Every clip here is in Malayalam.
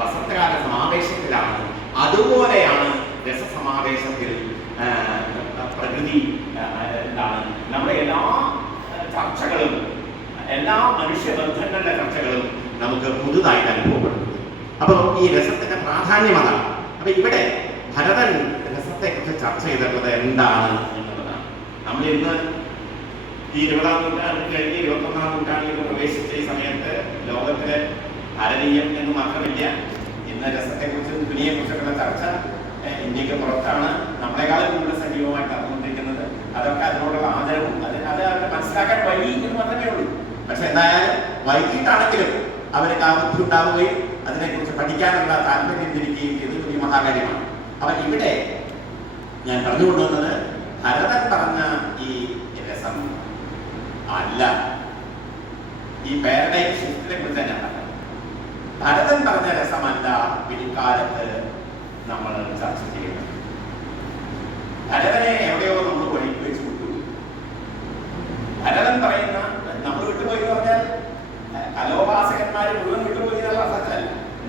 വസന്തകാല സമാവേശത്തിലാണ് അതുപോലെയാണ് രസസമാവേശത്തിൽ പ്രകൃതി എന്താണ് നമ്മുടെ എല്ലാ ചർച്ചകളും എല്ലാ മനുഷ്യബന്ധങ്ങളുടെ ചർച്ചകളും നമുക്ക് പുതുതായിട്ട് അനുഭവപ്പെടുന്നത് അപ്പോൾ ഈ രസത്തിന്റെ പ്രാധാന്യം അതാണ്. അപ്പൊ ഇവിടെ ഭരതൻ രസത്തെ കുറിച്ച് ചർച്ച ചെയ്തിട്ടുള്ളത് എന്താണ് എന്നുള്ളതാണ്. നമ്മൾ ഇന്ന് ഈ ഇരുപതാം നൂറ്റാണ്ടിൽ കഴിഞ്ഞ് ഇരുപത്തൊന്നാം നൂറ്റാണ്ടിലേക്ക് പ്രവേശിച്ച ഈ സമയത്ത് ലോകത്തിലെ ഭാരതീയം എന്ന് മാത്രമില്ല ഇന്ന് രസത്തെക്കുറിച്ചും ദുനിയെക്കുറിച്ചൊക്കെയുള്ള ചർച്ച ഇന്ത്യയ്ക്ക് പുറത്താണ് നമ്മളെക്കാളും കൂടുതൽ സജീവമായിട്ട് നടന്നുകൊണ്ടിരിക്കുന്നത്. അതൊക്കെ അതിനോടുള്ള ആദരവും അത് അത് അവർക്ക് മനസ്സിലാക്കാൻ വഴി എന്ന് മാത്രമേ ഉള്ളൂ. പക്ഷെ എന്തായാലും വൈകിട്ടാണെങ്കിലും ആ ബുദ്ധി ഉണ്ടാവുകയും അതിനെക്കുറിച്ച് പഠിക്കാനുള്ള താല്പര്യം തിരിക്കുകയും ചെയ്തത് വലിയ മഹാകാര്യമാണ്. അപ്പൊ ഇവിടെ ഞാൻ പറഞ്ഞുകൊണ്ടുവന്നത് ഭരതൻ പറഞ്ഞ ഈ രസം അല്ല. ഈ പാരഡൈം ഷിഫ്റ്റിനെ കുറിച്ച് ഞാൻ പറഞ്ഞത്. ഭരതൻ പറഞ്ഞ രസമല്ല പിൽക്കാലത്ത് നമ്മൾ ചർച്ച ചെയ്യുന്നത് ഭരതനെ എവിടെയോ നമ്മൾ വഴിക്ക് വെച്ച് വിട്ടു. ഭരതൻ പറയുന്ന നമ്മൾ വിട്ടുപോയി എന്ന് പറഞ്ഞാൽ കലോപാസകന്മാർ മുഴുവൻ വിട്ടുപോയി എന്നുള്ള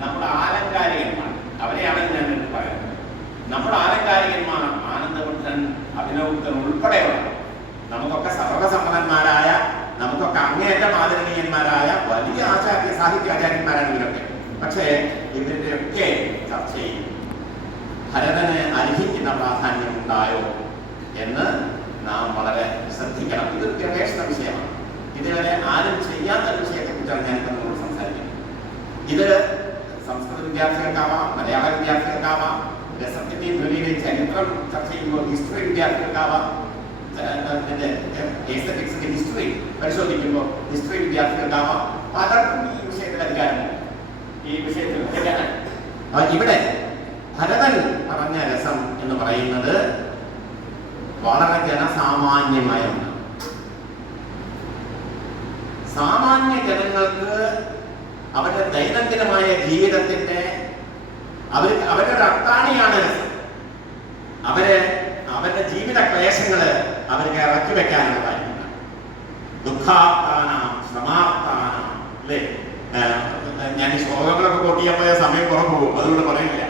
നമ്മുടെ ആലങ്കാരികന്മാർ അവരെയാണ് ഞാൻ എടുത്ത് പറയുന്നത്. നമ്മുടെ ആലങ്കാരികന്മാർ ആനന്ദവൃദ്ധൻ അഭിനവൃദ്ധൻ ഉൾപ്പെടെയുള്ള നമുക്കൊക്കെ സർവസമ്മതന്മാരായ നമുക്കൊക്കെ അങ്ങേയറ്റം ആദരണീയന്മാരായ വലിയ ആചാര്യ സാഹിത്യാചാര്യന്മാരാണ് ഇവരൊക്കെ. പക്ഷേ ഇതിന്റെയൊക്കെ ചർച്ചയിൽ ഭരതന് അർഹിക്കുന്ന പ്രാധാന്യം ഉണ്ടായോ എന്ന് നാം വളരെ ശ്രദ്ധിക്കണം ഇത് ഗവേഷണ വിഷയമാണ് ഇതുവരെ ആരും ചെയ്യാത്ത വിഷയത്തെ വിഷയത്തെക്കുറിച്ചാണ് ഞാൻ നിങ്ങളോട് സംസാരിക്കുന്നത് ഇത് സംസ്കൃത വിദ്യാർത്ഥികൾക്കാവാം മലയാള വിദ്യാർത്ഥികൾക്കാവാം രസത്തിന്റെയും ധ്വനിയുടെ ചരിത്രം ചർച്ച ചെയ്യുമ്പോൾ ഹിസ്റ്ററി വിദ്യാർത്ഥികൾക്കാവാം ഹിസ്റ്ററി പരിശോധിക്കുമ്പോൾ ഹിസ്റ്ററി വിദ്യാർത്ഥികൾക്കാവാം പലർക്കും ഈ ഈ ഇവിടെ ഭരതൻ പറഞ്ഞ രസം എന്ന് പറയുന്നത് വളരെ ജനസാമാന്യമായ ഒന്നാണ്. സാമാന്യ ജനങ്ങൾക്ക് അവരുടെ ദൈനംദിനമായ ജീവിതത്തിന്റെ അവർ അവരുടെ അത്താണിയാണ് അവർ അവരുടെ ജീവിത ക്ലേശങ്ങൾ അവർക്ക് ഇറക്കി വെക്കാനുള്ള കാര്യങ്ങളാണ്. ദുഃഖാത്താനാം ശ്രമാത്താനാം അല്ലേ? ഞാൻ ഈ ശ്ലോകങ്ങളൊക്കെ കോട്ട് ചെയ്യാൻ പോയാൽ സമയം കുറവ് പോകും. അതുകൊണ്ട് പറയുന്നില്ല.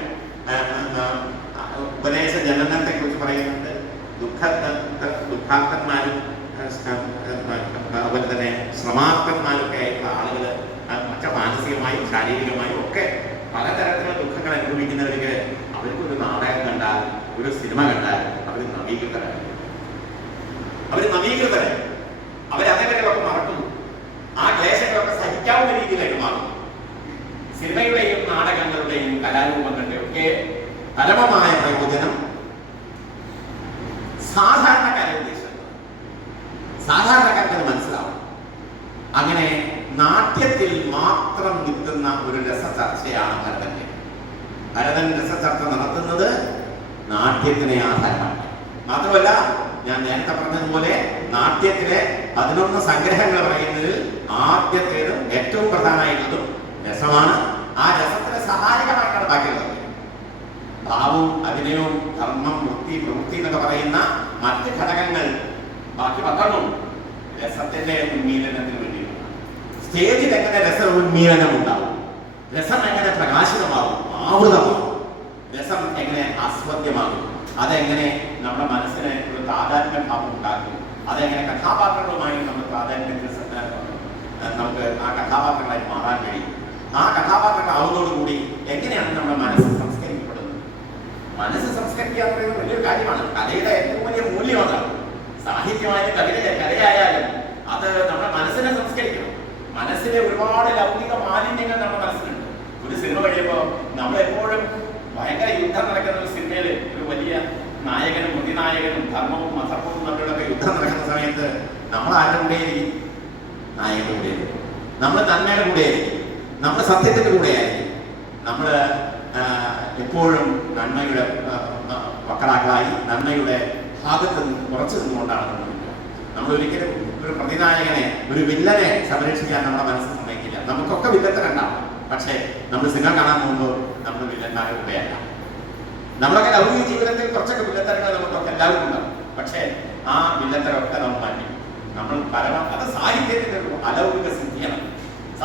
ഉപദേശ ജനനത്തെ കുറിച്ച് പറയുന്നുണ്ട്. ദുഃഖ ദുഃഖാർത്ഥന്മാരും അതുപോലെ തന്നെ ശ്രമാർത്ഥന്മാരൊക്കെ ആയിട്ടുള്ള ആളുകൾ മറ്റേ മാനസികമായും ശാരീരികമായും ഒക്കെ പലതരത്തിലുള്ള ദുഃഖങ്ങൾ അനുഭവിക്കുന്നവർക്ക് അവർക്ക് ഒരു നാടകം കണ്ടാൽ ഒരു സിനിമ കണ്ടാൽ അവർ നവീകൃതരായി. അവർ നവീകൃതരായി. അവരതൊക്കെ മറക്കുന്നു. ആ ക്ലേശങ്ങളൊക്കെ സഹിക്കാവുന്ന രീതിയിലേക്ക് മാറും സിനിമയുടെയും നാടകങ്ങളുടെയും കലാരൂപങ്ങളുടെ ഒക്കെ പരമമായ പ്രയോജനം സാധാരണക്കാരെ ഉദ്ദേശിച്ചു സാധാരണക്കാർക്ക് മനസ്സിലാവും. അങ്ങനെ നാട്യത്തിൽ മാത്രം നിൽക്കുന്ന ഒരു രസചർച്ചയാണ് ഭരതന്റെ ഭരതൻ രസചർച്ച നടത്തുന്നത് നാട്യത്തിനെ ആധാരമാണ്. മാത്രമല്ല ഞാൻ നേരത്തെ പറഞ്ഞതുപോലെ നാട്യത്തിലെ പതിനൊന്ന് സംഗ്രഹങ്ങൾ പറയുന്നതിൽ ആദ്യത്തേതും ഏറ്റവും പ്രധാനമായിട്ടുള്ളതും രസമാണ്. ആ രസത്തിന് സഹായകമായിട്ടാണ് ബാക്കിയുള്ളത് ഭാവവും അഭിനയവും ധർമ്മം വൃത്തി പ്രവൃത്തി എന്നൊക്കെ പറയുന്ന മറ്റ് ഘടകങ്ങൾ ബാക്കി പന്ത്രണ്ടും രസത്തിന്റെ ഉന്മീലനത്തിന് വേണ്ടിയിട്ടാണ് സ്റ്റേജിൽ എങ്ങനെ രസ ഉന്മീലനം ഉണ്ടാവും രസം എങ്ങനെ പ്രകാശിതമാകും ആവൃതമാകും രസം എങ്ങനെ ആസ്വദ്യമാകും? അതെങ്ങനെ നമ്മുടെ മനസ്സിന് ഒരു താതാത്മ്യ ഭാവം ഉണ്ടാക്കും? അതെങ്ങനെ കഥാപാത്രങ്ങളുമായി നമ്മൾ പ്രാധാന്യത്തിൽ നമുക്ക് ആ കഥാപാത്രങ്ങളായി മാറാൻ കഴിയും. ആ കഥാപാത്രങ്ങൾ ആവുന്നതോടുകൂടി എങ്ങനെയാണ് നമ്മുടെ മനസ്സ് സംസ്കരിക്കപ്പെടുന്നത്? മനസ്സ് സംസ്കരിക്കുക എന്ന് പറയുന്നത് വലിയൊരു കാര്യമാണ്. കലയുടെ ഏറ്റവും വലിയ മൂല്യം അതാണ് സാഹിത്യമായാലും കവിത കലയായാലും അത് നമ്മുടെ മനസ്സിനെ സംസ്കരിക്കണം. മനസ്സിലെ ഒരുപാട് ലൗകിക മാലിന്യങ്ങൾ നമ്മുടെ മനസ്സിലുണ്ട്. ഒരു സിനിമ കഴിയുമ്പോൾ നമ്മളെപ്പോഴും ഭയങ്കര യുദ്ധം നടക്കുന്ന ഒരു സിനിമയിൽ ഒരു വലിയ നായകനും പ്രതിനായകനും ധർമ്മവും അധർമ്മവും തമ്മിലൊക്കെ യുദ്ധം നടക്കുന്ന സമയത്ത് നമ്മൾ ആരുടെ കൂടെ നായകന്റെ കൂടെ നമ്മൾ നന്മയുടെ കൂടെയായിരിക്കും. നമ്മൾ സത്യത്തിന്റെ കൂടെയായിരിക്കും. നമ്മൾ എപ്പോഴും നന്മയുടെ വക്രാക്കളായി നന്മയുടെ ഭാഗത്ത് നിന്ന് കുറച്ചു നിന്നുകൊണ്ടാണ് നമ്മൾ ഒരിക്കലും ഒരു പ്രതിനായകനെ ഒരു വില്ലനെ സംരക്ഷിക്കാൻ നമ്മുടെ മനസ്സ് സമ്മതിക്കില്ല. നമുക്കൊക്കെ വില്ലത്തരുണ്ടാവും പക്ഷേ നമ്മൾ സിനിമ കാണാൻ പോകുമ്പോൾ നമ്മൾ വില്ലന്മാരുടെ കൂടെയല്ല. നമ്മളൊക്കെ ലൗകിക ജീവിതത്തിൽ കുറച്ചൊക്കെ വില്ലത്തരങ്ങൾ നമുക്കൊക്കെ എല്ലാവരും ഉണ്ടാവും. പക്ഷേ ആ വില്ലത്തരമൊക്കെ നമ്മൾ മാറ്റി നമ്മൾ പരമ അത് സാഹിത്യത്തിന്റെ ഒരു അലൗകിക സിദ്ധിയാണ്.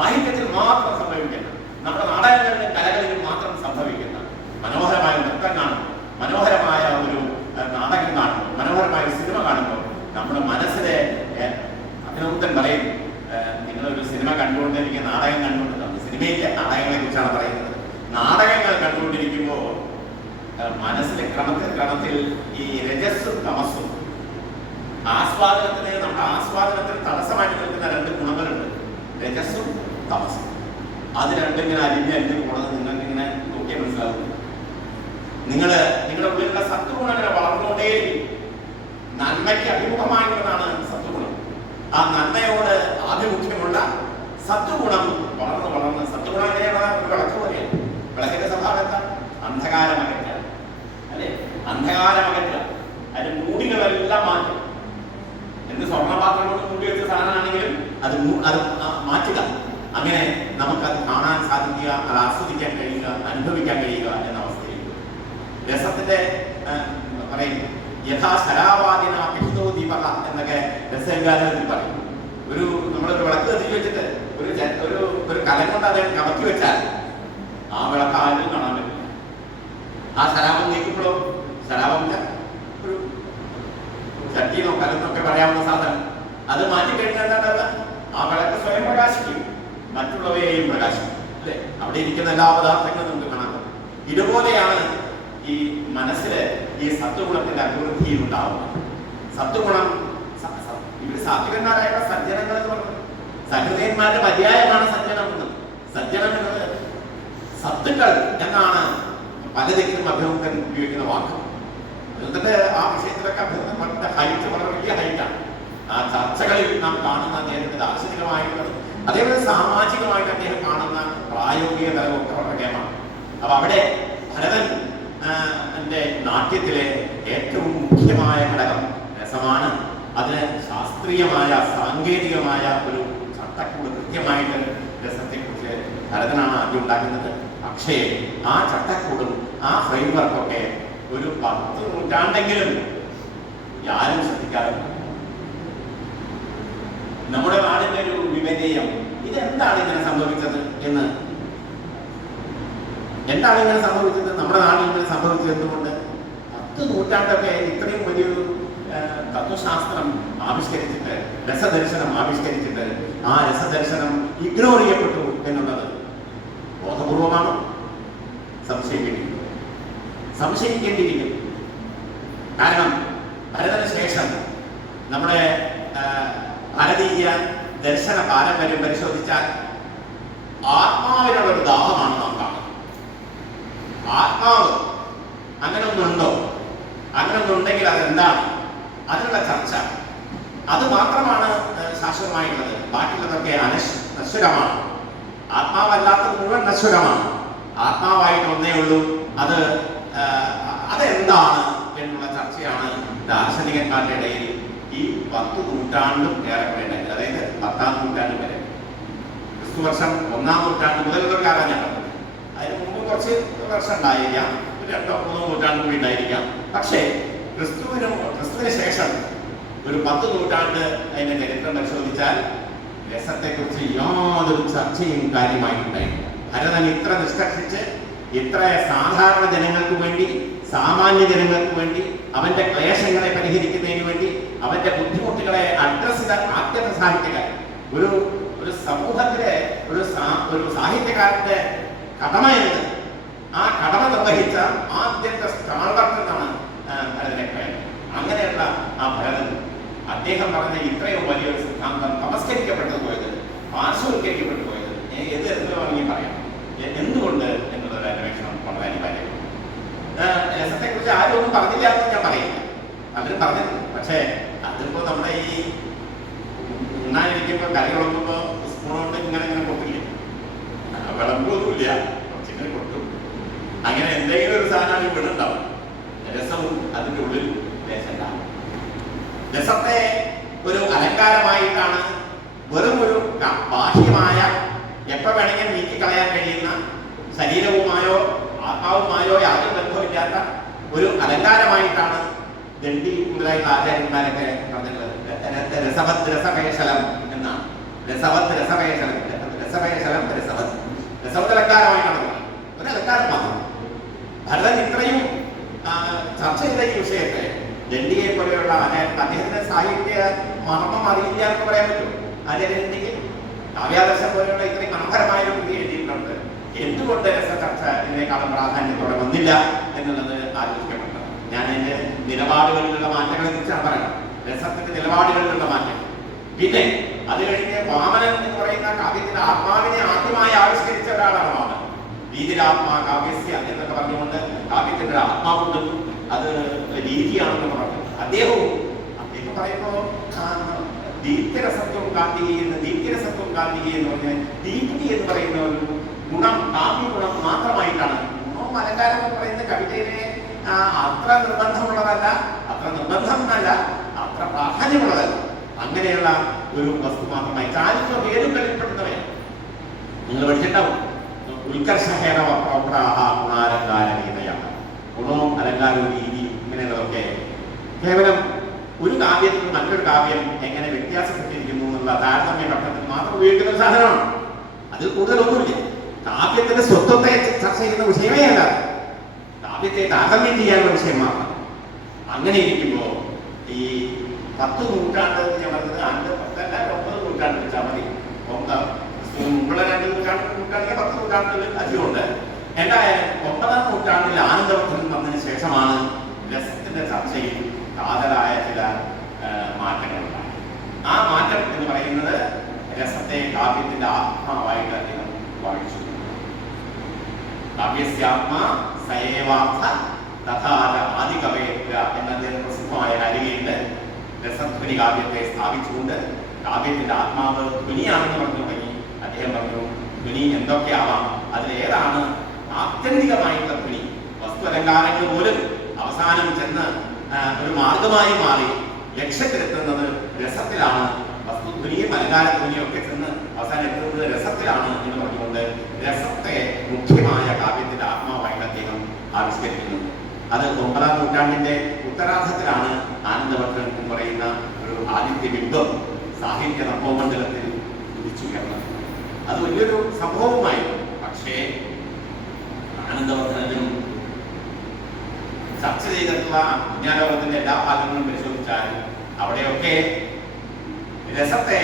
സാഹിത്യത്തിൽ മാത്രം സംഭവിക്കുന്ന നമ്മുടെ നാടകങ്ങളിലെ കലകളിൽ മാത്രം സംഭവിക്കുന്ന മനോഹരമായ നൃത്തം കാണുന്നു മനോഹരമായ ഒരു നാടകം കാണുന്നു മനോഹരമായ ഒരു സിനിമ കാണുമ്പോൾ നമ്മുടെ മനസ്സിലെ അഭിനന്ദൻ പറയും നിങ്ങളൊരു സിനിമ കണ്ടുകൊണ്ടിരിക്കുക നാടകം കണ്ടുകൊണ്ടിരുന്നത് സിനിമയിലെ നാടകങ്ങളെ കുറിച്ചാണ് പറയുന്നത്. നാടകങ്ങൾ കണ്ടുകൊണ്ടിരിക്കുമ്പോൾ മനസ്സിലെ ക്രമത്തിൽ ക്രമത്തിൽ ഈ രജസ്സും തമസ്സും ആസ്വാദനത്തിന് നമ്മുടെ ആസ്വാദനത്തിന് തടസ്സമായിട്ട് നിൽക്കുന്ന രണ്ട് ഗുണങ്ങളുണ്ട്. രജസ്സും തമസ്സും അത് രണ്ടും ഇങ്ങനെ അലിഞ്ഞ് അലിഞ്ഞ് പോണത് നിങ്ങൾക്ക് ഇങ്ങനെ നോക്കിയാൽ മനസ്സിലാകും നിങ്ങൾ നിങ്ങളുടെ ഉള്ളിലുള്ള സത്വഗുണം ഇങ്ങനെ വളർന്നുകൊണ്ടേയിരിക്കും. നന്മയ്ക്ക് അഭിമുഖമായിട്ടുള്ളതാണ് സത്വഗുണം ആ നന്മയോട് ആഭിമുഖ്യമുള്ള സത്വഗുണം വളർന്ന് വളർന്ന് സത്വഗുണം എങ്ങനെയാണ്? ഒരു വിളക്ക് പോലെയാണ്. വിളക്കിന്റെ സ്വഭാവം എന്താ? അന്ധകാരം അകറ്റുക. അല്ലെ? അന്ധകാരം അകറ്റുക. അതിന്റെ മൂടികളെല്ലാം മാറ്റും എന്ത് സ്വർണപാത്രം കൊണ്ട് മൂടി വെച്ച സാധനമാണെങ്കിലും അത് അത് മാറ്റുക. അങ്ങനെ നമുക്കത് കാണാൻ സാധിക്കുക അത് ആസ്വദിക്കാൻ കഴിയുക അനുഭവിക്കാൻ കഴിയുക എന്ന അവസ്ഥയിലേക്ക് രസത്തിന്റെ പറയുന്നു പറയും യഥാ ശരാവാദിന പിഹിതോ ദീപക എന്നൊക്കെ രസഗാനത്തിൽ പറയും. ഒരു നമ്മളൊരു വിളക്ക് കത്തിച്ച് വെച്ചിട്ട് ഒരു ഒരു ഒരു കലം കൊണ്ട് വെച്ചാൽ ആ വിളക്ക് ആരും കാണാൻ പറ്റില്ല ആ ശരാപം നീക്കുമ്പോഴോ ശരാപം ഒരു ചട്ടിന്നോ കലന്നൊക്കെ പറയാവുന്ന സാധനം. അത് മാറ്റി കഴിഞ്ഞാൽ? ആ വിളക്ക് സ്വയം പ്രകാശിക്കും. മറ്റുള്ളവയെയും പ്രകാശിക്കും. അല്ലെ? അവിടെ ഇരിക്കുന്ന എല്ലാ പദാർത്ഥങ്ങളും നമുക്ക് കാണാൻ പറ്റും. ഇതുപോലെയാണ് ഈ മനസ്സിൽ ഈ സത്വഗുണത്തിന്റെ അഭിവൃദ്ധി ഉണ്ടാവുന്നത്. സത്വഗുണം ഇവർ സാത്വികന്മാരായുള്ള സജ്ജനങ്ങൾ എന്ന് പറഞ്ഞു. സഹൃദയന്മാരുടെ പര്യായമാണ് സജ്ജനം എന്നത്. സജ്ജനം എന്നത് സത്തുക്കൾ എന്നാണ് പല ദിക്കിലും അഭിമുഖൻ ഉപയോഗിക്കുന്ന വാക്ക്. എന്നിട്ട് ആ വിഷയത്തിലൊക്കെ അഭിമുഖം വളരെ ഹൈറ്റ് വളരെ വലിയ ഹൈറ്റാണ്. ആ ചർച്ചകളിൽ നാം കാണുന്ന അദ്ദേഹത്തിന്റെ ദാർശനികമായിട്ടുള്ളത് അതേപോലെ സാമാജികമായിട്ട് അദ്ദേഹം കാണുന്ന പ്രായോഗിക തലമൊക്കെ വളരെ അപ്പൊ അവിടെ ഭരതൻ എന്റെ ന്റെ നാട്യത്തിലെ ഏറ്റവും മുഖ്യമായ ഘടകം രസമാണ്. അതിന് ശാസ്ത്രീയമായ സാങ്കേതികമായ ഒരു ചട്ടക്കൂട് കൃത്യമായിട്ട് രസത്തെക്കുറിച്ച് ഭരതനാണ് ആദ്യം ഉണ്ടാക്കുന്നത്. പക്ഷേ ആ ചട്ടക്കൂടും ആ ഫ്രെയിംവർക്കൊക്കെ ഒരു പത്ത് നൂറ്റാണ്ടെങ്കിലും ആരും ശ്രദ്ധിക്കാതെ പോയി. നമ്മുടെ നാടിന്റെ ഒരു വിപരീയം ഇതെന്താണ് ഇങ്ങനെ സംഭവിച്ചത് എന്ന്? എന്താണ് ഇങ്ങനെ സംഭവിച്ചത്? നമ്മുടെ നാട് ഇങ്ങനെ സംഭവിച്ചത് എന്തുകൊണ്ട്? പത്ത് നൂറ്റാണ്ടൊക്കെ ഇത്രയും വലിയൊരു തത്വശാസ്ത്രം ആവിഷ്കരിച്ചിട്ട് രസദർശനം ആവിഷ്കരിച്ചിട്ട് ആ രസദർശനം ഇഗ്നോർ ചെയ്യപ്പെട്ടു എന്നുള്ളത് ബോധപൂർവമാണോ? സംശയിക്കേണ്ടിയിരിക്കുന്നു. സംശയിക്കേണ്ടിയിരിക്കുന്നു. കാരണം ഭരതന് ശേഷം നമ്മുടെ ഭാരതീയ ദർശന പാരമ്പര്യം പരിശോധിച്ചാൽ ആത്മാവിനുള്ള ഒരു ദാഹമാണ് നാം കാണുന്നത് ആത്മാവ് അങ്ങനെ ഒന്നുണ്ടോ അങ്ങനെ ഒന്നുണ്ടെങ്കിൽ അതെന്താണ്? അതിനുള്ള ചർച്ച. അത് മാത്രമാണ് ശാശ്വതമായിട്ടുള്ളത്. ബാക്കിയുള്ളതൊക്കെ അനശ് നശ്വരമാണ് ആത്മാവല്ലാത്തത് മുഴുവൻ നശ്വരമാണ് ആത്മാവായിട്ട് ഒന്നേ ഉള്ളൂ. അത് അതെന്താണ് എന്നുള്ള ചർച്ചയാണ് ദാർശനികന്മാരുടെ ഇടയിൽ പത്ത് നൂറ്റാണ്ടും ഏറെക്കുറെ ഉണ്ടായത് അതായത് പത്താം നൂറ്റാണ്ട് വരെ. ക്രിസ്തു വർഷം ഒന്നാം നൂറ്റാണ്ട് മുതലുള്ള കാലം ഞാൻ പറഞ്ഞത് അതിന് മുമ്പ് കുറച്ച് വർഷം ഉണ്ടായിരിക്കാം. ഒരു രണ്ടോ മൂന്നോ നൂറ്റാണ്ട് കൂടി ഉണ്ടായിരിക്കാം. പക്ഷേ ക്രിസ്തുവിന് ക്രിസ്തുവിന് ശേഷം ഒരു പത്ത് നൂറ്റാണ്ട് അതിന്റെ ചരിത്രം പരിശോധിച്ചാൽ രസത്തെക്കുറിച്ച് യാതൊരു ചർച്ചയും കാര്യമായിട്ടുണ്ടായിട്ടില്ല. ഭരതൻ ഇത്ര നിഷ്കർഷിച്ച് ഇത്ര സാധാരണ ജനങ്ങൾക്ക് വേണ്ടി സാമാന്യ ജനങ്ങൾക്ക് വേണ്ടി അവന്റെ ക്ലേശങ്ങളെ പരിഹരിക്കുന്നതിന് വേണ്ടി അവന്റെ ബുദ്ധിമുട്ടുകളെ അഡ്രസ് ചെയ്ത ആദ്യത്തെ സാഹിത്യകാരൻ. ഒരു ഒരു സമൂഹത്തിലെ ഒരു ഒരു സാഹിത്യകാരന്റെ കടമ എന്നത് ആ കടമ നിർവഹിച്ച ആദ്യത്തെ ആ, ഭരതനെ പറയുന്നത് അങ്ങനെയുള്ള ആ ഭരതൻ അദ്ദേഹം പറഞ്ഞ ഇത്രയും വലിയൊരു സിദ്ധാന്തം നമസ്കരിക്കപ്പെട്ടു പോയത് പാർശ്വവൽക്കരിക്കപ്പെട്ടു പോയത്. ഏത് തരത്തിൽ വേണമെങ്കിൽ പറയാം. എന്തുകൊണ്ട് എന്നുള്ളൊരു അന്വേഷണം വളരെ അനിവാര്യമാണ്. രസത്തെ കുറിച്ച് ആരും ഒന്നും പറഞ്ഞില്ല എന്ന് ഞാൻ പറയില്ല. അവരും പറഞ്ഞിട്ടുണ്ട്. പക്ഷേ അതിപ്പോ നമ്മുടെ ഈ ഉണ്ണാനിരിക്കുമ്പോ കറി വിളമ്പുമ്പോ സ്പൂൺ ഇങ്ങനെ ഇങ്ങനെ കൊട്ടില്ലേ വിളമ്പൊന്നുമില്ല. കുറച്ചിങ്ങനെ കൊട്ടും അങ്ങനെ എന്തെങ്കിലും ഒരു സാധനം ഇവിടെ ഉണ്ടാവും രസവും അതിന്റെ ഉള്ളിൽ ദേശമുണ്ടാവും രസത്തെ ഒരു അലങ്കാരമായിട്ടാണ് വെറും ഒരു ബാഹ്യമായ ബാഹ്യമായ എപ്പോ വേണമെങ്കിലും നീക്കിക്കളയാൻ കഴിയുന്ന ശരീരവുമായോ ആത്മാവുമായോ യാതൊരു ബന്ധമില്ലാത്ത ഒരു അലങ്കാരമായിട്ടാണ് ദണ്ഡി മുതലായുള്ള ആചാര്യന്മാരൊക്കെ പറഞ്ഞിട്ടുള്ളത്. രസവത് രസകേശലം എന്നാണ്. രസവത് രസകേശലം രസകേശലം രസവത്. രസവത് അലങ്കാരമായിട്ടാണ്? ഒരു അലങ്കാരം മാത്രം. ഭരതൻ ഇത്രയും ചർച്ച ചെയ്ത ഈ വിഷയത്തെ ദണ്ഡിയെ പോലെയുള്ള ആചാര്യൻ അദ്ദേഹത്തിന്റെ സാഹിത്യ മർമ്മം അറിയില്ല എന്ന് പറയാൻ പറ്റും ആചാര്യ കാവ്യാദർശം പോലെയുള്ള ഇത്രയും മനോഹരമായ ഒരു കൃതി ചർച്ച ഇതിനേക്കാളും പ്രാധാന്യത്തോടെ വന്നില്ല? ഞാൻ എന്റെ നിലപാടുകളിലുള്ള മാറ്റങ്ങളെ കുറിച്ചാണ് പറയുന്നത്. രസത്തിന്റെ നിലപാടുകളിലുള്ള മാറ്റം പിന്നെ അത് കഴിഞ്ഞ് വാമനൻ എന്ന് പറയുന്ന കാവ്യത്തിന്റെ ആത്മാവിനെ ആദ്യമായി ആവിഷ്കരിച്ച ഒരാളാണ് വാമനൻ. രീതിരാത്മാ കാവ്യസ്യ എന്നൊക്കെ പറഞ്ഞുകൊണ്ട് കാവ്യത്തിന്റെ ഒരു ആത്മാവുണ്ട്. അത് രീതിയാണെന്ന് പറഞ്ഞു. അദ്ദേഹവും അദ്ദേഹം പറയുമ്പോൾ ദീപ്തിരസത്വം കാന്തികയെന്ന് ദീപ്തിരസത്വം കാന്തിക എന്ന് പറഞ്ഞാൽ ദീപ്തി എന്ന് പറയുന്ന ഒരു ഗുണം കാവ്യ ഗുണം മാത്രമായിട്ടാണ്. ഗുണവും അലങ്കാരം എന്ന് പറയുന്ന കവിതയിലെ അത്ര നിർബന്ധമുള്ളതല്ല അത്ര നിർബന്ധം അല്ല അത്ര പ്രാധാന്യമുള്ളതല്ല. അങ്ങനെയുള്ള ഒരു വസ്തു മാത്രമായി. ചാരിത്ര വേരുകളിൽപ്പെടുന്നവയാണ് നിങ്ങൾ പഠിച്ചിട്ടുണ്ടാവും. ഉത്കർഷഹേന ഗുണാലങ്കാരരീതയാണ് ഗുണവും അലങ്കാരവും രീതി ഇങ്ങനെയുള്ളതൊക്കെ കേവലം ഒരു കാവ്യത്തിൽ മറ്റൊരു കാവ്യം എങ്ങനെ വ്യത്യാസപ്പെട്ടിരിക്കുന്നു എന്നുള്ള താരതമ്യ ഘട്ടത്തിൽ മാത്രം ഉപയോഗിക്കുന്ന ഒരു സാധനമാണ്. അതിൽ കൂടുതലൊന്നുമില്ല. കാവ്യത്തിന്റെ സ്വത്വത്തെ ചർച്ച ചെയ്യുന്ന വിഷയമേ അല്ല. കാവ്യത്തെ താരതമ്യം ചെയ്യാനുള്ള വിഷയം മാത്രം. അങ്ങനെ ഇരിക്കുമ്പോൾ ഈ പത്ത് നൂറ്റാണ്ട് എന്ന് ഞാൻ പറഞ്ഞത് അഞ്ച് പത്തല്ല ഒമ്പത് നൂറ്റാണ്ട് വെച്ചാൽ മതി. മുമ്പുള്ള രണ്ട് നൂറ്റാണ്ട് നൂറ്റാണ്ടിൽ പത്ത് നൂറ്റാണ്ടിൽ അധികമുണ്ട്. എന്തായാലും ഒമ്പതാം നൂറ്റാണ്ടിൽ ആനന്ദവർദ്ധനം വന്നതിന് ശേഷമാണ് രസത്തിന്റെ ചർച്ചയിൽ കാതലായ ചില ആ, മാറ്റങ്ങളുണ്ടായി ആ മാറ്റം എന്ന് പറയുന്നത് രസത്തെ കാവ്യത്തിന്റെ ആത്മാവായിട്ട് അദ്ദേഹം വായിച്ചു കാവ്യസ്യാത്മാ സയേവാർത്ഥ തഥാര ആദികവേത്ര എന്ന അദ്ദേഹം പ്രസിദ്ധമായ ഹരികയുണ്ട് രസധ്വനി കാവ്യത്തെ സ്ഥാപിച്ചുകൊണ്ട് കാവ്യത്തിന്റെ ആത്മാവ് ധ്വനിയാണെന്ന് പറഞ്ഞു തുടങ്ങി. അദ്ദേഹം പറഞ്ഞു ധ്വനി എന്തൊക്കെയാവാം? അതിലേതാണ് ആത്യന്തികമായിട്ടുള്ള ധ്വനി? വസ്തു അലങ്കാരങ്ങൾ പോലും അവസാനം ചെന്ന് ഒരു മാർഗമായി മാറി. ലക്ഷ്യത്തിലെത്തുന്നത് രസത്തിലാണ്. വസ്തുധ്വനിയും അലങ്കാര ധ്വനിയും ഒക്കെ ചെന്ന് അവസാനം എത്തുന്നത് രസത്തിലാണ്. അത് ഒമ്പതാം നൂറ്റാണ്ടിന്റെ ഉത്തരാർത്ഥത്തിലാണ് ആനന്ദവർദ്ധൻ എന്ന് പറയുന്ന ഒരു ആദിത്യ ബിംബം സാഹിത്യ തപോമണ്ഡലത്തിൽ ഉദിച്ചുയർന്നത് അത് വലിയൊരു സംഭവമായിരുന്നു പക്ഷേ ആനന്ദവർദ്ധനും ചർച്ച ചെയ്തിട്ടുള്ള വിജ്ഞാനവർദ്ധന്റെ എല്ലാ ഭാഗങ്ങളും പരിശോധിച്ചാൽ അവിടെയൊക്കെ രസത്തെ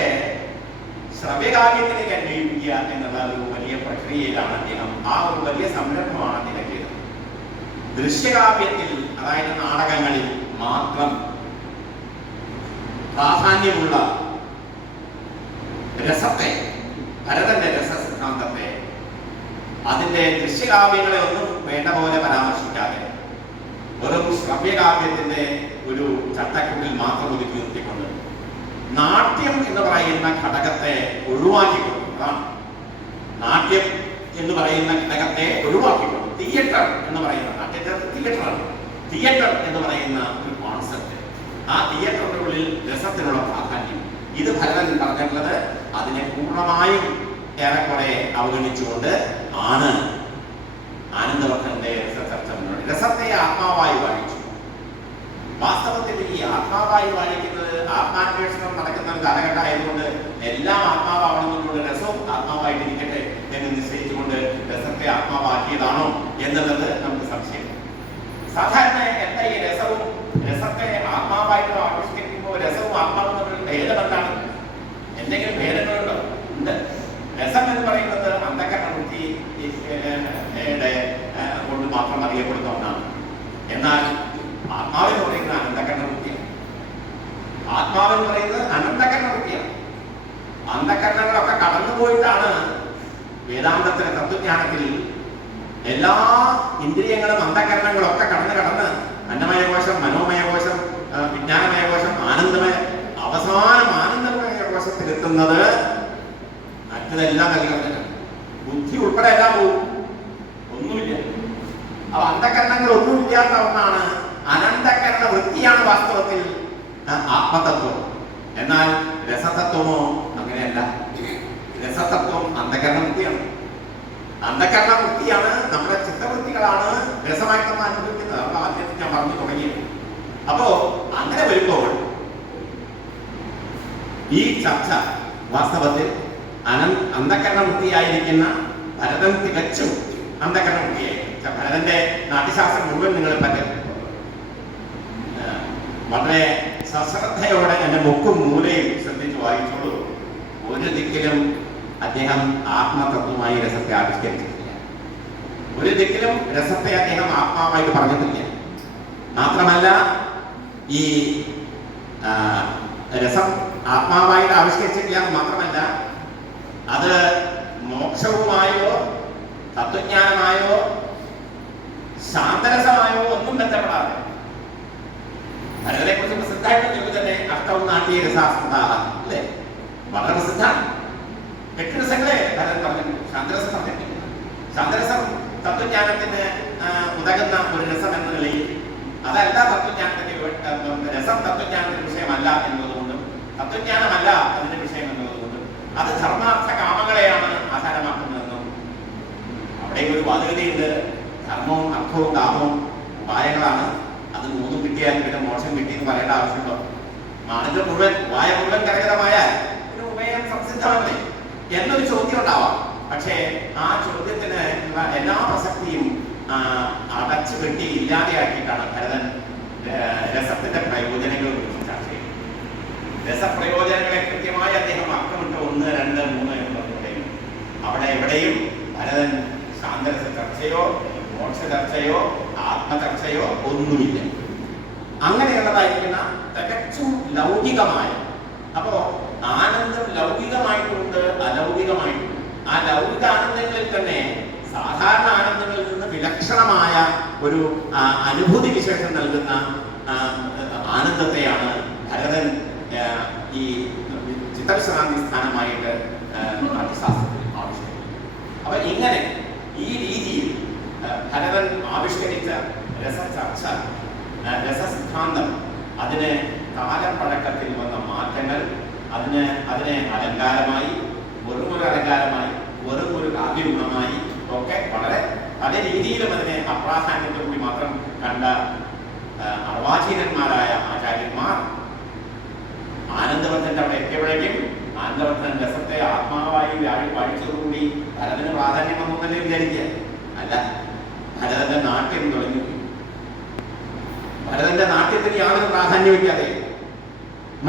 ശ്രവ്യകാവ്യത്തിലേക്ക് അന്വയിപ്പിക്കുക എന്നുള്ള ഒരു വലിയ പ്രക്രിയയിലാണ് അദ്ദേഹം. ആ ഒരു വലിയ സംരംഭമാണ് അദ്ദേഹം ദൃശ്യകാവ്യത്തിൽ അതായത് നാടകങ്ങളിൽ മാത്രം പ്രാധാന്യമുള്ള രസത്തെ ഭരതന്റെ രസ സിദ്ധാന്തത്തെ അതിന്റെ ദൃശ്യകാവ്യങ്ങളെ ഒന്നും വേണ്ട പോലെ പരാമർശിക്കാതെ വെറും ശ്രവ്യകാവ്യത്തിന്റെ ഒരു ചട്ടക്കൂട്ടിൽ മാത്രം ഒതുക്കി നിർത്തിക്കൊണ്ട് നാട്യം എന്ന് പറയുന്ന ഘടകത്തെ ഒഴിവാക്കിക്കൊണ്ട് അതാണ് നാട്യം എന്ന് പറയുന്ന ഘടകത്തെ ഒഴിവാക്കിക്കൊണ്ട് തിയേറ്റർ എന്ന് പറയുന്ന നാട്യത്തെ തിയേറ്ററാണ്. തിയേറ്റർ എന്ന് പറയുന്ന ഒരു കോൺസെപ്റ്റ് ആ തിയേറ്ററിന്റെ ഉള്ളിൽ രസത്തിനുള്ള പ്രാധാന്യം. ഇത് ഭരതൻ പറഞ്ഞിട്ടുള്ളത് അതിനെ പൂർണമായും ഏറെക്കുറെ അവഗണിച്ചുകൊണ്ട് ആണ്. ആനന്ദവർദ്ധന്റെ രസചർച്ച രസത്തെ ആത്മാവായി വാഴിച്ചു. വാസ്തവത്തിൽ ഈ ആത്മാവായി വാഴിക്കുന്നത് ആത്മാന്വേഷണം നടക്കുന്ന ഒരു കാലഘട്ടം ആയതുകൊണ്ട് എല്ലാം ആത്മാവാണെന്നുള്ള രസവും ആത്മാവായിട്ടിരിക്കട്ടെ എന്ന് നിശ്ചയിച്ചുകൊണ്ട് രസത്തെ ആത്മാവാക്കിയതാണോ എന്നുള്ളത് നമുക്ക് സംശയം സാധാരണ എന്താ ഈ രസവും രസത്തെ ആത്മാവായിട്ട് ആവിഷ്കരിക്കുമ്പോൾ രസവും ആത്മാവും തമ്മിൽ ഭേദം എന്താണ് എന്തെങ്കിലും ഭേദങ്ങളുണ്ടോ ഉണ്ട് രസം എന്ന് പറയുന്നത് അന്ധകരണ വൃത്തി കൊണ്ട് മാത്രം അറിയപ്പെടുന്ന ഒന്നാണ് എന്നാൽ ആത്മാവെന്ന് പറയുന്നത് അനന്തകരണ വൃത്തിയാണ്. ആത്മാവെന്ന് പറയുന്നത് അനന്തകരണ വൃത്തിയാണ്. അന്ധകരണങ്ങളൊക്കെ കടന്നുപോയിട്ടാണ് വേദാന്തത്തിലെ തത്വജ്ഞാനത്തിൽ എല്ലാ ഇന്ദ്രിയങ്ങളും അന്ധകരണങ്ങളും ഒക്കെ കടന്ന് കടന്ന് അന്നമയ കോശം മനോമയ കോശം വിജ്ഞാനമയ കോശം ആനന്ദമയ അവസാനം ആനന്ദമയ കോശത്തിലെത്തുന്നത് മറ്റതെല്ലാം നൽകുന്നില്ല ബുദ്ധി ഉൾപ്പെടെ എല്ലാം പോകും. അപ്പൊ അന്ധകരണങ്ങൾ ഒന്നുമില്ലാത്ത ഒന്നാണ്. അനന്തകരണ വൃത്തിയാണ് വാസ്തവത്തിൽ ആത്മതത്വം. എന്നാൽ രസതത്വമോ അങ്ങനെയല്ല. രസതത്വം അന്ധകരണ വൃത്തിയാണ്. അന്ധകരണ വൃത്തിയാണ് നമ്മുടെ ചിത്തവൃത്തികളാണ് രസമായിട്ട് നമ്മൾ അനുഭവിക്കുന്നത്. അപ്പൊ ആദ്യം ഞാൻ പറഞ്ഞു തുടങ്ങിയത്. അപ്പോ അങ്ങനെ വരുമ്പോൾ ഈ ചർച്ച വാസ്തവത്തിൽ അനന്ത അന്ധകരണ വൃത്തിയായിരിക്കുന്ന ഭരതം തികച്ചും അന്ധകരണ വൃത്തിയായി. ഭരതന്റെ നാട്യശാസ്ത്രം മുഴുവൻ നിങ്ങൾ പറ്റും. വളരെ സശ്രദ്ധയോടെ എന്റെ മുക്കും മൂലയും ശ്രദ്ധിച്ച് വായിച്ചോളൂ. ഒരു ദിക്കിലും അദ്ദേഹം ആത്മതത്വമായി രസത്തെ ആവിഷ്കരിച്ചിട്ടില്ല. ഒരു ദിക്കിലും രസത്തെ അദ്ദേഹം ആത്മാവായിട്ട് പറഞ്ഞിട്ടില്ല. മാത്രമല്ല ഈ രസം ആത്മാവായിട്ട് ആവിഷ്കരിച്ചിട്ടില്ല എന്ന് മാത്രമല്ല അത് മോക്ഷവുമായോ തത്വജ്ഞാനമായോ ശാന്തരസമായോ ഒന്നും ബന്ധപ്പെടാതെ. ഭരതനെ കുറിച്ച് പ്രസിദ്ധമായിട്ട് ചൊല്ലു തന്നെ അഷ്ടവും നാട്ടിയ രസാസ്മൃത അല്ലേ? വളരെ പ്രസിദ്ധമാണ്. എട്ട് രസങ്ങളെ ഭരതൻ പറഞ്ഞിട്ടുണ്ട്. ശാന്തരസം പറഞ്ഞിട്ടില്ല ശാന്തരസം തത്വജ്ഞാനത്തിന് ഉതകുന്ന ഒരു രസം എന്ന നിലയിൽ അതല്ല തത്വജ്ഞാനത്തിന്റെ രസം തത്വജ്ഞാനത്തിന്റെ വിഷയമല്ല എന്നതുകൊണ്ടും തത്വജ്ഞാനമല്ല അതിന്റെ വിഷയം എന്നതുകൊണ്ടും അത് ധർമാർത്ഥ കാമങ്ങളെയാണ് ആധാരമാക്കുന്നതെന്നും അവിടെ ഒരു വാദഗതിയുണ്ട് ധർമ്മവും അർത്ഥവും കാമവും ഉപായങ്ങളാണ്. അത് മൂന്നും കിട്ടിയാൽ പിന്നെ മോശം കിട്ടി എന്ന് പറയേണ്ട ആവശ്യമുണ്ടോ മാനന്ദ മുഴുവൻ വായ മുഴുവൻ കരകരമായാൽ ഒരു ഉപയോഗം സംസിദ്ധമല്ലേ? എന്നൊരു ചോദ്യം ഉണ്ടാവാം പക്ഷേ ആ ചോദ്യത്തിന് എല്ലാ പ്രസക്തിയും അടച്ചു കെട്ടി ഇല്ലാതെയാക്കിയിട്ടാണ് ഭരതൻ രസത്തിന്റെ ചെയ്യുന്നത്. രസപ്രയോജനങ്ങളെ കൃത്യമായി അദ്ദേഹം അക്കമിട്ട് ഒന്ന് രണ്ട് മൂന്ന് എന്ന് പറഞ്ഞു അവിടെ എവിടെയും ഭരതൻ ശാന്തരസ ചർച്ചയോ മോക്ഷ ചർച്ചയോ ആത്മചർച്ചയോ ഒന്നുമില്ല അങ്ങനെയുള്ളതായിരിക്കുന്ന തികച്ചും ലൗകികമായ അപ്പോ ആനന്ദം ലൗകികമായിട്ടുണ്ട് അലൗകികമായിട്ടുണ്ട്. ആ ലൗകിക ആനന്ദങ്ങളിൽ തന്നെ സാധാരണ ആനന്ദങ്ങളിൽ നിന്ന് വിലക്ഷണമായ ഒരു അനുഭൂതി വിശേഷം നൽകുന്ന ആനന്ദത്തെയാണ് ഭരതൻ ഈ ചിത്തവിശ്രാന്തി സ്ഥാനമായിട്ട് ആവശ്യം അപ്പൊ ഇങ്ങനെ ഈ ഭരതൻ ആവിഷ്കരിച്ച രസചർച്ച രസസിദ്ധാന്തം അതിന് കാലപ്പഴക്കത്തിൽ വന്ന മാറ്റങ്ങൾ അതിന് അതിനെ അലങ്കാരമായി വെറുമൊരു അലങ്കാരമായി വെറുമൊരു കാവ്യഗുണമായി ഒക്കെ വളരെ പല രീതിയിലും അതിനെ അപ്രാധാന്യത്തോടുകൂടി മാത്രം കണ്ട അർവാചീനന്മാരായ ആചാര്യന്മാർ. ആനന്ദവർദ്ധന്റെ അവിടെ എത്തിയപ്പോഴേക്കും ആനന്ദവർദ്ധൻ രസത്തെ ആത്മാവായി വ്യാഴി വഴിച്ചതോടുകൂടി ഭരതന് പ്രാധാന്യം വന്നു തന്നെ വിചാരിക്കുക? അല്ല ഭരതന്റെ നാട്യം തുടങ്ങി ഭരതന്റെ നാട്യത്തിന് യാതൊരു പ്രാധാന്യമില്ലാതെ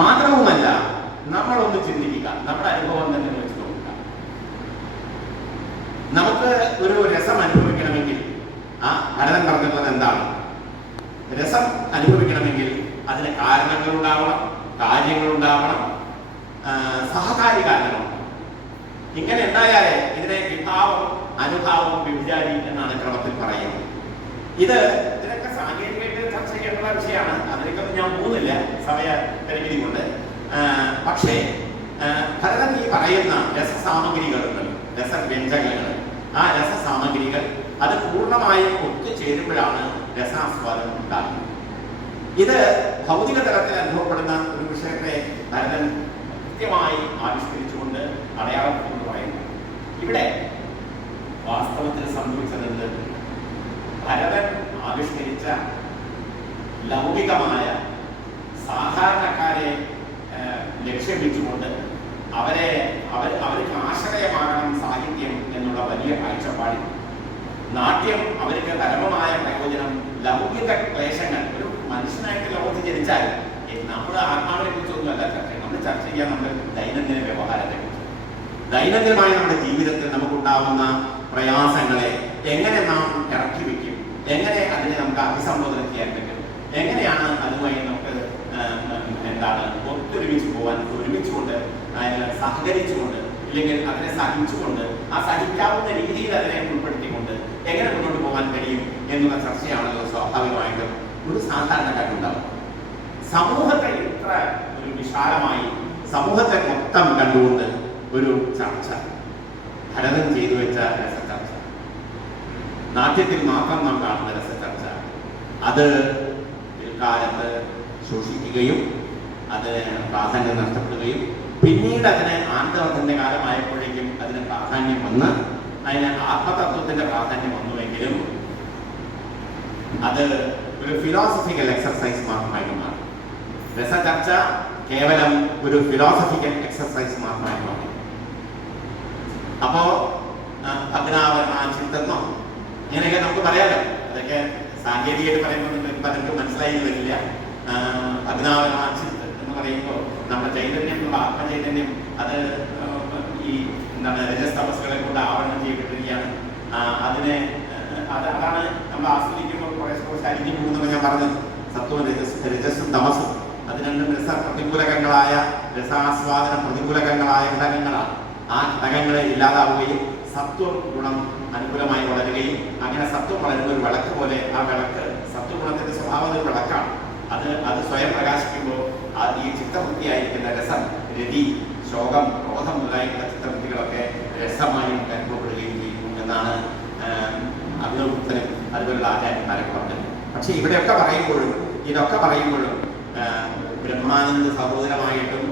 മാത്രവുമല്ല നമ്മളൊന്ന് ചിന്തിക്കുക. നമ്മുടെ അനുഭവം തന്നെ വെച്ച് നോക്കുക. നമുക്ക് ഒരു രസം അനുഭവിക്കണമെങ്കിൽ ആ ഭരതൻ പറഞ്ഞിട്ടുള്ളത് എന്താണ്? രസം അനുഭവിക്കണമെങ്കിൽ അതിന് കാരണങ്ങൾ ഉണ്ടാവണം കാര്യങ്ങൾ ഉണ്ടാവണം സഹകാരി കാരണങ്ങൾ ഇങ്ങനെ ഉണ്ടായാലേ ഇതിനെ വിഭാവം അനുഭാവം വ്യഭിചാരി എന്നാണ് ക്രമത്തിൽ പറയുന്നത്. ഇത് ഇതിനൊക്കെ സാങ്കേതികമായിട്ട് ചർച്ച ചെയ്യേണ്ട വിഷയമാണ്. അതിനൊക്കെ ഞാൻ പോകുന്നില്ല സമയ പരിമിതി കൊണ്ട്. പക്ഷേ ഭരതൻ ഈ പറയുന്ന രസസാമഗ്രികളുണ്ട് രസവ്യഞ്ജകങ്ങൾ ആ രസസാമഗ്രികൾ അത് പൂർണമായും ഒത്തുചേരുമ്പോഴാണ് രസാസ്വാദം ഉണ്ടാകുന്നത്. ഇത് ഭൗതിക തലത്തിൽ അനുഭവപ്പെടുന്ന ഒരു വിഷയത്തെ ഭരതൻ കൃത്യമായി ആവിഷ്കരിച്ചുകൊണ്ട് അടയാളത്തിക്കൊണ്ട് പറയുന്നു. ഇവിടെ വാസ്തവത്തിൽ സംഭവിച്ചതെന്ന് ഭരതൻ ആവിഷ്കരിച്ച ലൗകികമായ സാധാരണക്കാരെ ലക്ഷ്യപിച്ചുകൊണ്ട് അവരെ അവർ അവർക്ക് ആശ്രയമാകണം സാഹിത്യം എന്നുള്ള വലിയ കാഴ്ചപ്പാടിൽ. നാട്യം അവർക്ക് പരമമായ പ്രയോജനം ലൗകിക ക്ലേശങ്ങൾ ഒരു മനുഷ്യനായിട്ട് ലോകത്ത് ജനിച്ചാൽ നമ്മുടെ ആത്മാവിനെ കുറിച്ചൊന്നുമല്ല ചർച്ച നമ്മൾ ചർച്ച ചെയ്യാൻ നമ്മുടെ ദൈനംദിന വ്യവഹാരത്തെ കുറിച്ച് ദൈനംദിനമായ നമ്മുടെ ജീവിതത്തിൽ നമുക്കുണ്ടാവുന്ന പ്രയാസങ്ങളെ എങ്ങനെ നാം ഇറക്കി വയ്ക്കും? എങ്ങനെ അതിനെ നമുക്ക് അഭിസംബോധന ചെയ്യാൻ പറ്റും? എങ്ങനെയാണ് അതുമായി നമുക്ക് എന്താണ് ഒത്തൊരുമിച്ച് പോകാൻ ഒരുമിച്ചുകൊണ്ട് സഹകരിച്ചുകൊണ്ട് ഇല്ലെങ്കിൽ അതിനെ സഹിച്ചുകൊണ്ട് ആ സഹിക്കാവുന്ന രീതിയിൽ അതിനെ ഉൾപ്പെടുത്തിക്കൊണ്ട് എങ്ങനെ മുന്നോട്ട് പോകാൻ കഴിയും എന്നുള്ള ചർച്ചയാണല്ലോ സ്വാഭാവികമായിട്ടും ഒരു സാധാരണക്കാരുണ്ടാവും സമൂഹത്തെ ഇത്ര ഒരു വിശാലമായി സമൂഹത്തെ മൊത്തം കണ്ടുകൊണ്ട് ഒരു ചർച്ച. ഭരതൻ ചെയ്തു വെച്ച രസചർച്ച. നാട്യത്തിൽ മാത്രം നാം കാണുന്ന രസചർച്ച. അത് പിൽക്കാലത്ത് ശോഷിക്കുകയും അതിന് പ്രാധാന്യം നഷ്ടപ്പെടുകയും പിന്നീട് അതിന് ആനന്ദവർദ്ധന്റെ കാലമായപ്പോഴേക്കും അതിന് പ്രാധാന്യം വന്ന് അതിന് ആത്മതത്വത്തിന്റെ പ്രാധാന്യം വന്നുവെങ്കിലും അത് ഒരു ഫിലോസഫിക്കൽ എക്സർസൈസ് മാത്രമായി മാറി. രസചർച്ച കേവലം ഒരു ഫിലോസഫിക്കൽ എക്സർസൈസ് മാത്രമായി മാറി. അപ്പോ അഭിനാവരണ ഭഗ്നാവരണാചിത്തെന്നോ ഇങ്ങനെയൊക്കെ നമുക്ക് പറയാലോ. അതൊക്കെ സാങ്കേതികമായിട്ട് പറയുമ്പോൾ പലർക്കും മനസ്സിലായി വരില്ല അഗ്നാവരണ ചിത്രം എന്ന് പറയുമ്പോൾ നമ്മുടെ ചൈതന്യം നമ്മുടെ ആത്മചൈതന്യം അത് ഈ എന്താണ് രജസ്തപസ്സുകളെ കൊണ്ട് ആവരണം ചെയ്യപ്പെട്ടിരിക്കുകയാണ് അതിനെ അതാണ് നമ്മൾ ആസ്വദിക്കുമ്പോൾ കുറെ കുറച്ച് അരിഞ്ഞു പോകുന്നത് ഞാൻ പറഞ്ഞത്. സത്വം രജസ് രജസ്സും തമസും അത് രണ്ടും രസ പ്രതികൂലകങ്ങളായ രസാസ്വാദന പ്രതികൂലകങ്ങളായ ഘടകങ്ങളാണ്. ആ ഘടകങ്ങളെ ഇല്ലാതാവുകയും സത്വ ഗുണം അനുകൂലമായി വളരുകയും അങ്ങനെ സത്വം വളരുന്ന ഒരു വിളക്ക് പോലെ ആ വിളക്ക് സത്വഗുണത്തിന്റെ സ്വഭാവം ഒരു വിളക്കാണ്. അത് അത് സ്വയം പ്രകാശിക്കുമ്പോൾ ആ ഈ ചിത്തവൃത്തിയായിരിക്കുന്ന രസം രതി ശോകം ക്രോധം മുതലായിട്ടുള്ള ചിത്തവൃത്തികളൊക്കെ രസമായി അനുഭവപ്പെടുകയും ചെയ്യുന്നു എന്നാണ് അഭിനവഗുപ്തനും അതുപോലുള്ള ആചാര്യന്മാരൊക്കെ പറഞ്ഞത്. പക്ഷെ ഇവിടെയൊക്കെ പറയുമ്പോഴും ഇതൊക്കെ പറയുമ്പോഴും ബ്രഹ്മാനന്ദ സഹോദരമായിട്ടും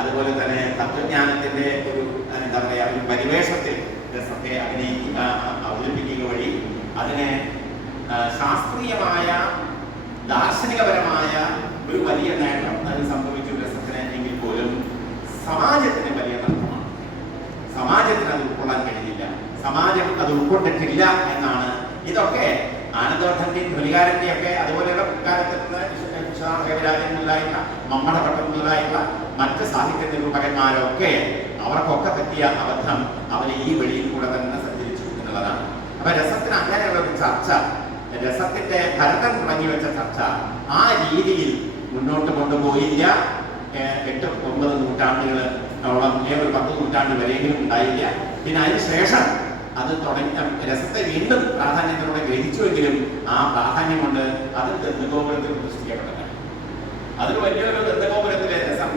അതുപോലെ തന്നെ തത്വജ്ഞാനത്തിന്റെ ഒരു എന്താ പറയുക ഒരു പരിവേഷത്തിൽ രസത്തെ അഭിനയിക്കുക അവതരിപ്പിക്കുക വഴി അതിനെ ശാസ്ത്രീയമായ ദാർശനികപരമായ ഒരു വലിയ നേട്ടം അതിന് സംഭവിച്ചു രസത്തിന് എങ്കിൽ പോലും സമാജത്തിന് വലിയ നഷ്ടമാണ്. സമാജത്തിന് അത് ഉൾക്കൊള്ളാൻ കഴിഞ്ഞില്ല. സമാജം അത് ഉൾക്കൊണ്ടിട്ടില്ല എന്നാണ്. ഇതൊക്കെ ആനന്ദവർദ്ധന്റെയും ധ്വനികാരന്റെയും ഒക്കെ അതുപോലെയുള്ള കാലത്ത് കവിരാജൻ മുതലായിട്ടുള്ള മമ്മടഭട്ടം മുതലായിട്ടുള്ള മറ്റ് സാഹിത്യ നിരൂപകന്മാരൊക്കെ അവർക്കൊക്കെ പറ്റിയ അബദ്ധം അവരെ ഈ വെളിയിൽ കൂടെ തന്നെ സഞ്ചരിച്ചു എന്നുള്ളതാണ്. അപ്പൊ രസത്തിന് അങ്ങനെയുള്ള ഒരു ചർച്ച രസത്തിന്റെ ഭരതൻ തുടങ്ങി വെച്ച ചർച്ച ആ രീതിയിൽ മുന്നോട്ട് കൊണ്ടുപോയില്ല. എട്ട് ഒമ്പത് നൂറ്റാണ്ടുകൾ ഓളം ഒരു പത്ത് നൂറ്റാണ്ട് വരെയെങ്കിലും ഉണ്ടായില്ല. പിന്നെ അതിനുശേഷം അത് തുടങ്ങി രസത്തെ വീണ്ടും പ്രാധാന്യത്തിലൂടെ ഗ്രഹിച്ചുവെങ്കിലും ആ പ്രാധാന്യം കൊണ്ട് അത് ദന്തഗോപുരത്തിൽ പ്രതിഷ്ഠിക്കപ്പെട്ടതാണ്. അതൊരു വലിയൊരു ദന്തഗോപുരത്തിലെ രസം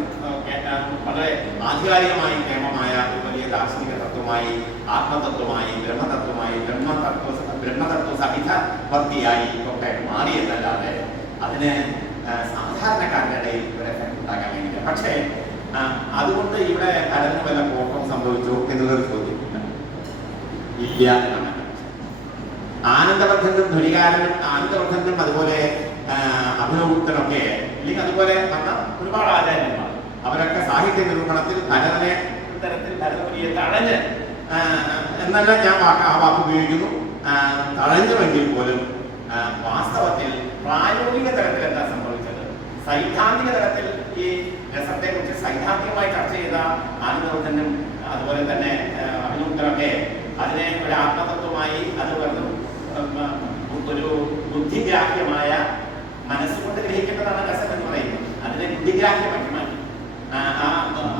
വളരെ ആധികാരികമായി കേമമായ ഒരു വലിയ ദാർശനിക തത്വമായി ആത്മതത്വമായി ബ്രഹ്മതത്വമായി ബ്രഹ്മതത്വ ബ്രഹ്മതത്വ സഹിത ഭക്തിയായി ഒക്കെ മാറി എന്നല്ലാതെ അതിന് സാധാരണക്കാരുടെ ഇടയിൽ ഒരു എഫക്ട് ഉണ്ടാക്കാൻ കഴിയില്ല പക്ഷേ അതുകൊണ്ട് ഇവിടെ കടലിന് വല്ല കോട്ടം സംഭവിച്ചു എന്നുള്ളൊരു ചോദ്യം. ഇല്ല. ആനന്ദവർദ്ധനും ധുരികാരനും ആനന്ദവർദ്ധനും അതുപോലെ അഭിനവഗുപ്തനൊക്കെ അല്ലെങ്കിൽ അതുപോലെ വന്ന ഒരുപാട് ആചാര്യന്മാർ. അവരൊക്കെ സാഹിത്യ നിരൂപണത്തിൽ ഭരതനെ തരത്തിൽ ഭരതപുരിയെ തഴഞ്ഞ് ആ, എന്നല്ല ഞാൻ ആ വാക്ക് ഉപയോഗിക്കുന്നു. തഴഞ്ഞുവെങ്കിൽ പോലും വാസ്തവത്തിൽ പ്രായോഗിക തലത്തിൽ എന്താ സംഭവിച്ചത്? സൈദ്ധാന്തിക തലത്തിൽ ഈ രസത്തെ കുറിച്ച് സൈദ്ധാന്തികമായി ചർച്ച ചെയ്ത ആനന്ദവർദ്ധനും അതുപോലെ തന്നെ ആ, അഭിനന്ദനൊക്കെ അതിനെ ഒരു ആത്മതത്വമായി അത് ഉം, ഒരു ബുദ്ധിഗ്രാഹ്യമായ മനസ്സുകൊണ്ട് ഗ്രഹിക്കേണ്ടതാണ് രസം എന്ന് പറയുന്നത്. അതിനെ ബുദ്ധിഗ്രാഹ്യമാക്കി മാറ്റി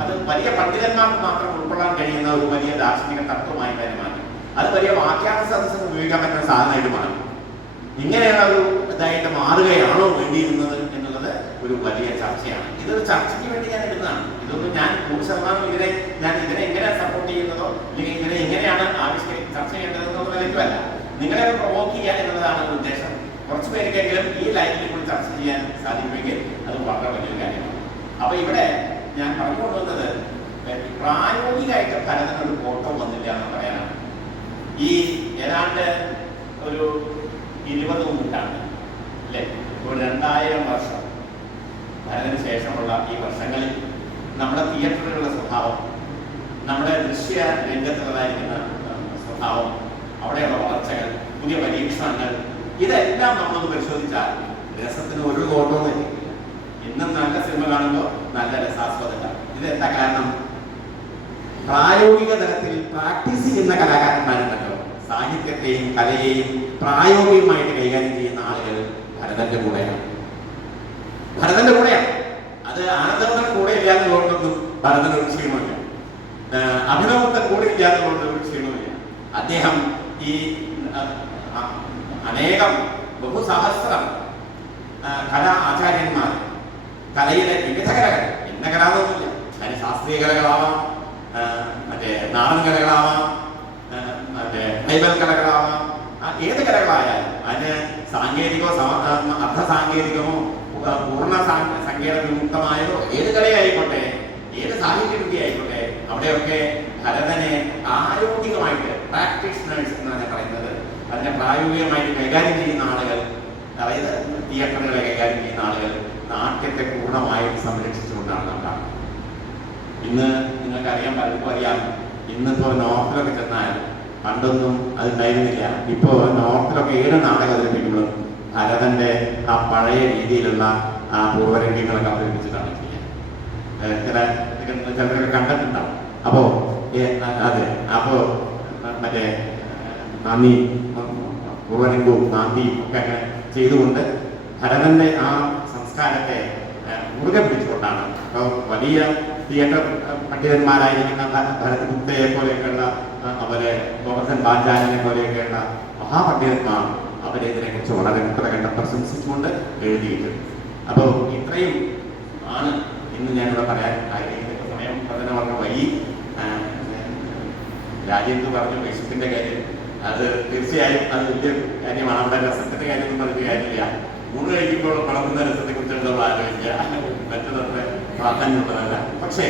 അത് വലിയ പണ്ഡിതന്മാർക്ക് മാത്രം ഉൾക്കൊള്ളാൻ കഴിയുന്ന ഒരു വലിയ ദാർശനിക തത്വമായി തന്നെ മാറി അത് വലിയ വാക്യാർത്ഥ സദസ്സിന് ഉപയോഗിക്കാൻ പറ്റുന്ന സാധനമായിട്ട് മാറി. ഇങ്ങനെയുള്ള ഒരു ഇതായിട്ട് മാറുകയാണോ വേണ്ടിയിരുന്നത് എന്നുള്ളത് ഒരു വലിയ ചർച്ചയാണ്. ഇതൊരു ചർച്ചയ്ക്ക് വേണ്ടി ഞാൻ ഇടുന്നതാണ് ഇതൊന്നും ഞാൻ നൂറ് ശതമാനം ഇതിനെ ഞാൻ ഇതിനെ എങ്ങനെ സപ്പോർട്ട് ചെയ്യുന്നതോ അല്ലെങ്കിൽ ഇതിനെ എങ്ങനെയാണ് ആവശ്യം ചർച്ച ചെയ്യേണ്ടതെന്നോ നിലയ്ക്കുമല്ല നിങ്ങളെ പ്രൊവോക്ക് ചെയ്യുക എന്നുള്ളതാണ് ഉദ്ദേശം. കുറച്ച് പേർക്കെങ്കിലും ഈ ലൈനിൽ കൂടി ചർച്ച ചെയ്യാൻ സാധിക്കുമെങ്കിൽ അത് വളരെ വലിയൊരു കാര്യമാണ്. അപ്പൊ ഇവിടെ ഞാൻ പറഞ്ഞു കൊണ്ടുവന്നത് പ്രായോഗികമായിട്ട് ഭരതനൊരു കോട്ടം വന്നില്ല എന്ന് പറയാനാണ്. ഈ ഏതാണ്ട് ഒരു ഇരുപത് നൂറ്റാണ്ട് അല്ലേ? ഒരു രണ്ടായിരം വർഷം ഭരണത്തിന് ശേഷമുള്ള ഈ വർഷങ്ങളിൽ നമ്മുടെ തിയേറ്ററിലുള്ള സ്വഭാവം നമ്മുടെ ദൃശ്യ രംഗത്തുള്ളതായിരിക്കുന്ന സ്വഭാവം അവിടെയുള്ള വളർച്ചകൾ പുതിയ പരീക്ഷണങ്ങൾ ഇതെല്ലാം നമ്മളൊന്ന് പരിശോധിച്ചാൽ രസത്തിന് ഒരു കോട്ടവും ഇന്നും നല്ല സിനിമ കാണുമ്പോൾ നല്ല രസാസ്വാദം ഇതെന്താ കാരണം? പ്രായോഗിക തലത്തിൽ പ്രാക്ടീസ് ചെയ്യുന്ന കലാകാരന്മാരുണ്ടല്ലോ. സാഹിത്യത്തെയും കലയെയും പ്രായോഗികമായിട്ട് കൈകാര്യം ചെയ്യുന്ന ആളുകൾ ഭരതന്റെ കൂടെയാണ്. ഭരതന്റെ കൂടെയാണ്. അത് ആനന്ദവന്റെ കൂടെ ഇല്ലാത്തതുകൊണ്ടൊന്നും ഭരതന് ഒരു ക്ഷീണമില്ല അഭിനവത്തെ കൂടെ കൂടെ ഇല്ലാത്തതുകൊണ്ട് ഒരു ക്ഷീണമില്ല അദ്ദേഹം ഈ അനേകം ബഹുസഹസ്രം കലാ ആചാര്യന്മാർ കലയിലെ വിവിധ കലകൾ ഇന്ന കലാന്നൊന്നുമില്ല അതിന് ശാസ്ത്രീയ കലകളാവാം മറ്റേ നാടൻ കലകളാവാം മറ്റേ ബൈബൽ കലകളാവാം ഏത് കലകളായാലും അതിന് സാങ്കേതികമോ അർദ്ധ സാങ്കേതികമോ പൂർണ സംഗീത വിമുക്തമായതോ ഏത് കലയായിക്കോട്ടെ ഏത് സാഹിത്യ വിദ്യ ആയിക്കോട്ടെ അവിടെയൊക്കെ ഭരതനെ ആരോഗ്യമായിട്ട് പ്രാക്ടീഷണേഴ്സ് എന്നാണ് പറയുന്നത്. അതിനെ പ്രായോഗികമായിട്ട് കൈകാര്യം ചെയ്യുന്ന ആളുകൾ അതായത് തിയേറ്ററുകളെ കൈകാര്യം ചെയ്യുന്ന ആളുകൾ നാട്യത്തെ പൂർണമായും സംരക്ഷിച്ചുകൊണ്ടാണ് നാം കാണുന്നത്. ഇന്ന് നിങ്ങൾക്ക് അറിയാൻ പലർക്കും അറിയാം. ഇന്നിപ്പോ നോർത്തിലൊക്കെ ചെന്നാൽ പണ്ടൊന്നും അത് ഉണ്ടായിരുന്നില്ല ഇപ്പോ നോർത്തിലൊക്കെ ഏത് നാടകം അവതരിപ്പിക്കുമ്പോഴും ഭരതന്റെ ആ പഴയ രീതിയിലുള്ള ആ പൂർവരംഗങ്ങളൊക്കെ അവതരിപ്പിച്ചിട്ടാണ് ചില ചിലരൊക്കെ കണ്ടിട്ടുണ്ടാവും. അപ്പോ അതെ അപ്പോ മറ്റേ നന്ദി പൂർവരംഗവും നാന്തിയും ഒക്കെ അങ്ങനെ ചെയ്തുകൊണ്ട് ഭരതന്റെ ആ സംസ്കാരത്തെ മുറുകെ പിടിച്ചുകൊണ്ടാണ്. അപ്പൊ വലിയ തിയേറ്റർ പണ്ഡിതന്മാരായിരിക്കുന്ന ഭരത് ഗുപ്തയെ പോലെയൊക്കെയുള്ള അവരെ ഗോവർദ്ധൻ പാഞ്ചാലിനെ പോലെയൊക്കെയുള്ള മഹാപണ്ഡിതന്മാർ അവരെ ഇതിനെക്കുറിച്ച് വളരെ കണ്ട പ്രശംസിച്ചുകൊണ്ട് എഴുതിയിട്ടുണ്ട്. അപ്പോൾ ഇത്രയും ആണ് ഇന്ന് ഞാനിവിടെ പറയാൻ ആഗ്രഹിക്കുന്ന സമയം അതിനെ വളരെ വൈകി രാജേന്ദ്ര പറഞ്ഞു? വിശപ്പിന്റെ കാര്യം. അത് തീർച്ചയായും അത് വലിയ കാര്യമാണ്. അവിടെ രസത്തിന്റെ കാര്യമൊന്നും പറഞ്ഞ കാര്യമില്ല. ഊണ് കഴിക്കുമ്പോൾ വളർത്തുന്ന രസത്തെ കുറിച്ചുള്ള ആലോചിക്കുക. പ്രാധാന്യമുള്ളതല്ല പക്ഷേ